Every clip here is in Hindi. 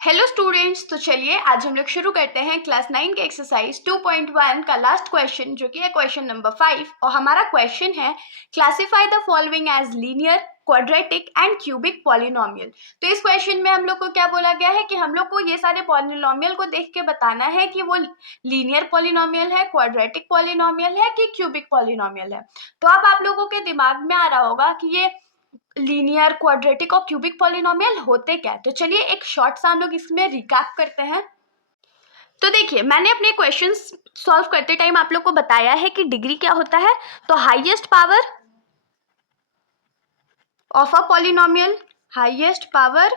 हेलो स्टूडेंट्स, तो चलिए आज हम लोग शुरू करते हैं क्लास 9 के एक्सरसाइज 2.1 का लास्ट क्वेश्चन, जो कि है क्वेश्चन नंबर 5। और हमारा क्वेश्चन है classify the following as linear, quadratic and cubic polynomial. तो इस क्वेश्चन में हम लोग को क्या बोला गया है कि हम लोग को ये सारे पॉलिनोमियल को देख के बताना है कि वो लीनियर पॉलिनोमियल है, क्वाड्रेटिक पॉलिनोमियल है कि क्यूबिक पॉलिनोमियल है। तो अब आप लोगों के दिमाग में आ रहा होगा कि ये लीनियर, क्वाड्रेटिक और क्यूबिक पॉलिनोमियल होते क्या है। तो चलिए एक शॉर्ट सा हम लोग इसमें रिकैप करते हैं। तो देखिए, मैंने अपने क्वेश्चंस सॉल्व करते टाइम आप लोग को बताया है कि डिग्री क्या होता है। तो highest power of a polynomial, highest power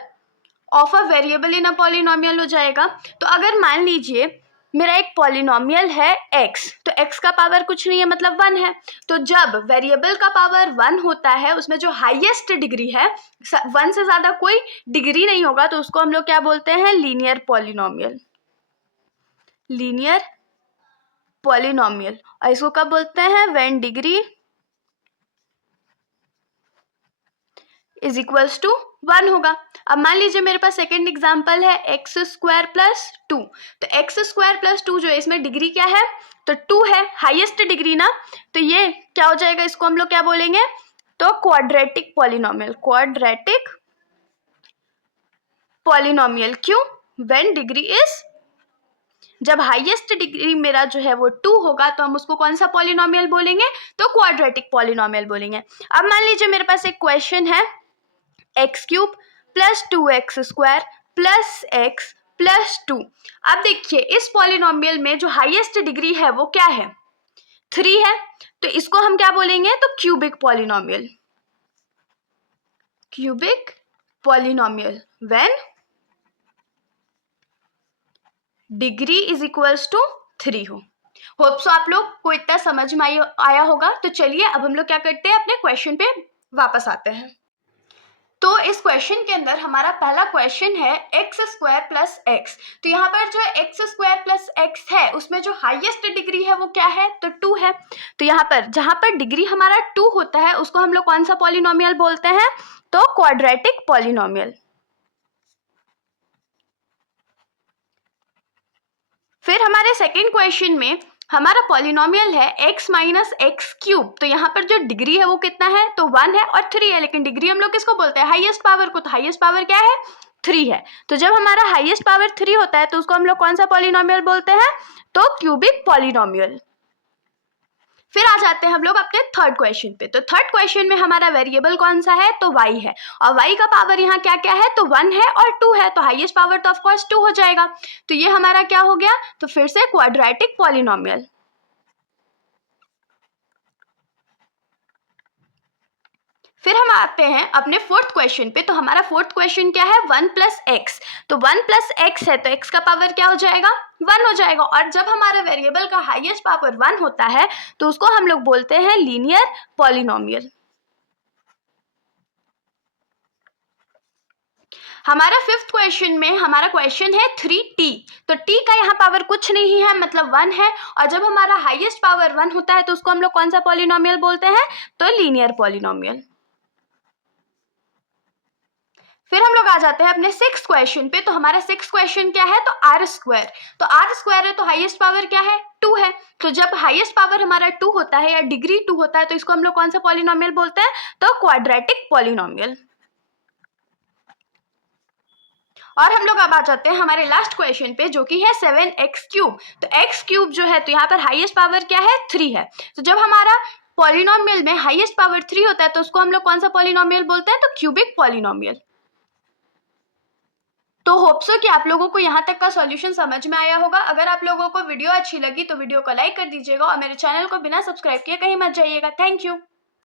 of a variable in a polynomial हो जाएगा। तो अगर मान लीजिए मेरा एक पॉलिनोमियल है x, तो x का पावर कुछ नहीं है, मतलब 1 है। तो जब वेरिएबल का पावर 1 होता है, उसमें जो हाईएस्ट डिग्री है, 1 से ज्यादा कोई डिग्री नहीं होगा, तो उसको हम लोग क्या बोलते हैं? Linear polynomial. Linear polynomial. और इसको कब बोलते हैं? When degree is equals to 1 होगा। अब मान लीजिए मेरे पास सेकेंड एग्जाम्पल है एक्स स्क्वायर प्लस 2। तो एक्स स्क्वायर प्लस 2 जो है, इसमें डिग्री क्या है? तो 2 है, हाईएस्ट डिग्री ना। तो ये क्या हो जाएगा? इसको हम लोग क्या बोलेंगे? तो क्वाड्रेटिक पॉलिनोमियल। Quadratic polynomial. क्यों? व्हेन डिग्री इज, जब हाईएस्ट डिग्री मेरा जो है वो 2 होगा, तो हम उसको कौन सा पॉलिनोमियल बोलेंगे? तो क्वाड्रेटिक पॉलिनोमियल बोलेंगे। अब मान लीजिए मेरे पास एक क्वेश्चन है x cube plus 2x square plus x plus 2। अब देखिए, इस पॉलिनोमियल में जो हाईएस्ट डिग्री है वो क्या है? 3 है। तो इसको हम क्या बोलेंगे? तो cubic polynomial. Cubic polynomial when degree is equals to 3 हो। होप सो आप लोग को इतना समझ में आया होगा। तो चलिए अब हम लोग क्या करते हैं, अपने क्वेश्चन पे वापस आते हैं। तो इस क्वेश्चन के अंदर हमारा पहला क्वेश्चन है एक्स स्क्वायर प्लस एक्स। तो यहाँ पर जो एक्स स्क्वायर प्लस एक्स है, उसमें जो हाईएस्ट डिग्री है वो क्या है? तो 2 है। तो यहाँ पर जहाँ पर डिग्री हमारा 2 होता है, उसको हम लोग कौन सा पॉलिनोमियल बोलते हैं? तो क्वाड्रेटिक पॉलिनोमियल। फिर हमारे सेकेंड क्वेश्चन में हमारा पॉलिनोमियल है x माइनस एक्स क्यूब। तो यहाँ पर जो डिग्री है वो कितना है? तो 1 है और 3 है। लेकिन डिग्री हम लोग किसको बोलते हैं? हाईएस्ट पावर को। तो हाईएस्ट पावर क्या है? 3 है। तो जब हमारा हाईएस्ट पावर 3 होता है, तो उसको हम लोग कौन सा पॉलिनोमियल बोलते हैं? तो क्यूबिक पॉलिनोमियल। फिर आ जाते हैं हम लोग अपने थर्ड क्वेश्चन पे। तो थर्ड क्वेश्चन में हमारा वेरिएबल कौन सा है? तो y है। और y का पावर यहाँ क्या क्या है? तो 1 है और 2 है। तो हाईएस्ट पावर तो ऑफकोर्स 2 हो जाएगा। तो ये हमारा क्या हो गया? तो फिर से क्वाड्रेटिक पॉलिनोमियल। फिर हम आते हैं अपने फोर्थ क्वेश्चन पे। तो हमारा फोर्थ क्वेश्चन क्या है? 1 प्लस एक्स। तो 1 प्लस एक्स है, तो x का पावर क्या हो जाएगा? 1 हो जाएगा। और जब हमारा वेरिएबल का हाईएस्ट पावर 1 होता है, तो उसको हम लोग बोलते हैं लीनियर पॉलिनोमियल। हमारा फिफ्थ क्वेश्चन में हमारा क्वेश्चन है 3t। तो t का यहाँ पावर कुछ नहीं है, मतलब 1 है। और जब हमारा हाईएस्ट पावर 1 होता है, तो उसको हम लोग कौन सा पॉलिनोमियल बोलते हैं? तो लीनियर पॉलिनोमियल। फिर हम लोग आ जाते हैं अपने सिक्स क्वेश्चन पे। तो हमारा सिक्स क्वेश्चन क्या है? तो आर स्क्वायर। तो आर स्क्वायर है, तो हाईएस्ट पावर क्या है? 2 है। तो जब हाईएस्ट पावर हमारा 2 होता है या डिग्री 2 होता है, तो इसको हम लोग कौन सा पॉलिनोमियल बोलते हैं? तो क्वाड्रेटिक पॉलिनोमियल। और हम लोग अब आ जाते हैं हमारे लास्ट क्वेश्चन पे, जो कि है 7x क्यूब। तो x क्यूब जो है, तो यहाँ पर हाईएस्ट पावर क्या है? 3 है। तो जब हमारा पॉलिनोमियल में हाईएस्ट पावर 3 होता है, तो उसको हम लोग कौन सा पॉलिनोमियल बोलते हैं? तो क्यूबिक पॉलिनोमियल। तो होप सो कि आप लोगों को यहाँ तक का सॉल्यूशन समझ में आया होगा। अगर आप लोगों को वीडियो अच्छी लगी तो वीडियो को लाइक कर दीजिएगा और मेरे चैनल को बिना सब्सक्राइब किए कहीं मत जाइएगा। Thank you.